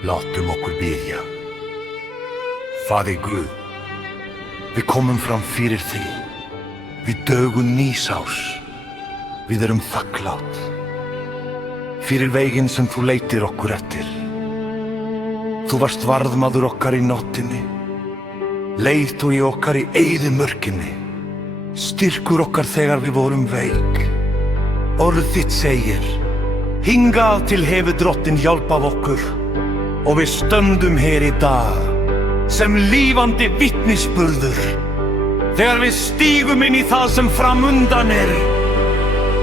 Látum okkur biðja. Faðir Guð, við komum fram fyrir þig. Við dögun nýs árs. Við erum þakklátt. Fyrir veginn sem þú leitir okkur eftir. Þú varst varðmaður okkar í nóttinni. Leiðtogi okkar í eyðimörkinni. Styrkur okkar þegar við vorum veik. Orð þitt segir: hingað til hefur Drottinn hjálpað okkur. Og við stöndum hér í dag sem lífandi vitnisburður. Þegar við stígum inn í það sem framundan er,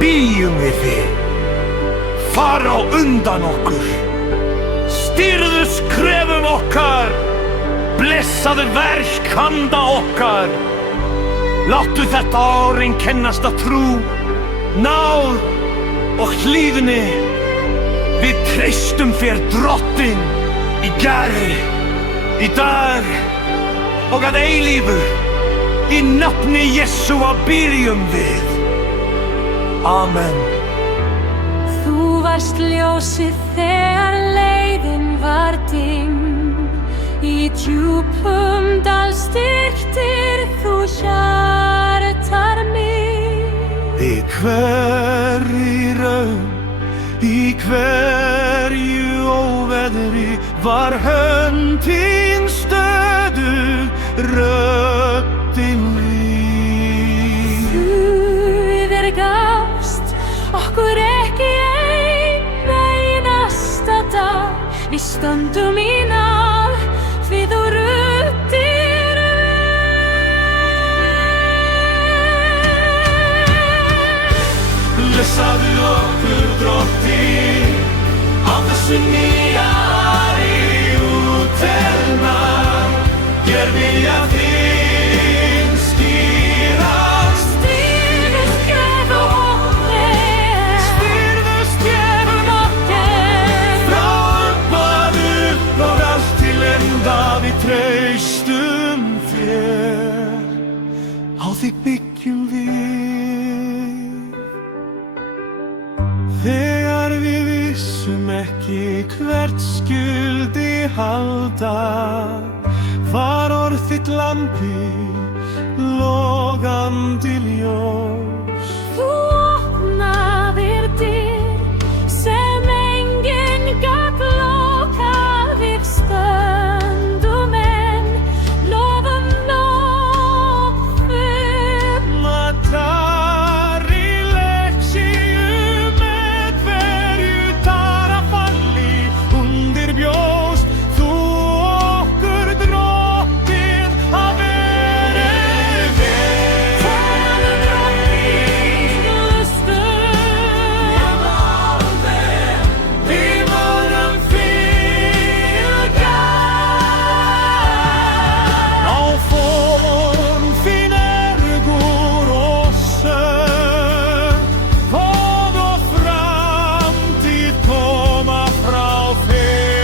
bíum við þig. Fara á undan okkur. Stýrðu skrefum okkar. Blessaðu verk handa okkar. Láttu þetta árin kennast að trú, náð og hlýðni. Við treystum þér Drottinn í gær, í dag og að eilífu. Í nafni Jesúa byrjum við. Amen. Þú varst ljósið þegar leiðin var dimm. Í djúpum dal styrktir þú hjartar mig. Í hverri raun, í hverju óveðri var hönd þín stöðug, röddin víg. Þú gafst okkur ekki einn einasta dag. Við stöndum í náð því þú ruddir vel. Blessaðu okkur Drottinn á þessu nýja ári úttelma. Gjör vilja þinn skýrast. Stýrðu skrefum okkar. Stýrðu skrefum okkar. Frá upphafi og allt til enda við treystum þér. Á þig byggjum við. Þegar við vissum ekki hvert skyldi halda, var orð þitt lampi, logandi ljós. Þú opnaðir dyr sem enginn gat lokað. Við stöndum enn, lofum lofum. Matari leksíu með hverju tarafalli undir bjóst. Þú okkur Drottinn að verið vel. Talaðu Drottinn, hlustum. Við munum fylgja. Á form þín ergur og sönn, hvað og framtíð koma frá þér.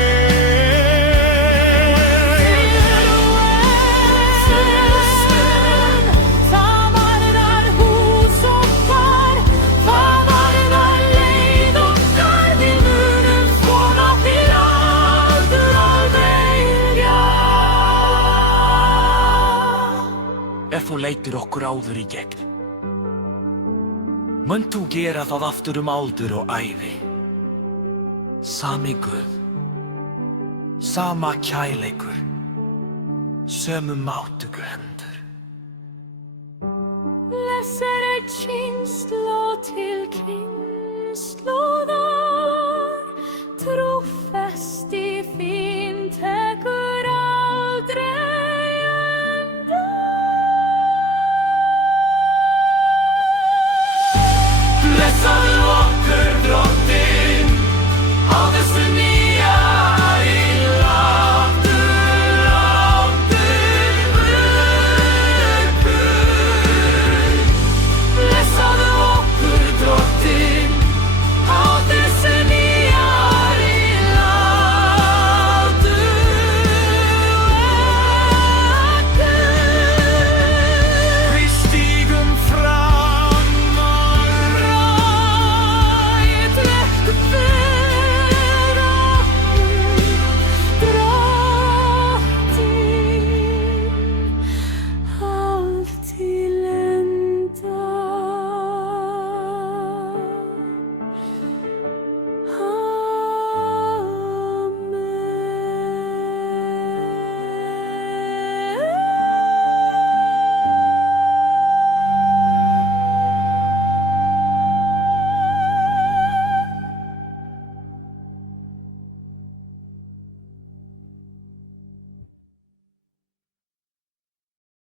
Það varðar hús okkar, það varðar leið okkar. Við munum þola til aldur að velja. Ef þú leitir okkur áður í gegn, munt þú gera það aftur aldur og ævi. Sami Guð, sama kærleikur, sömu mátugu hendur. Blessed kynnslóð til kynnslóðar, trúfesti þín tekur aldrei enda. Blessaðu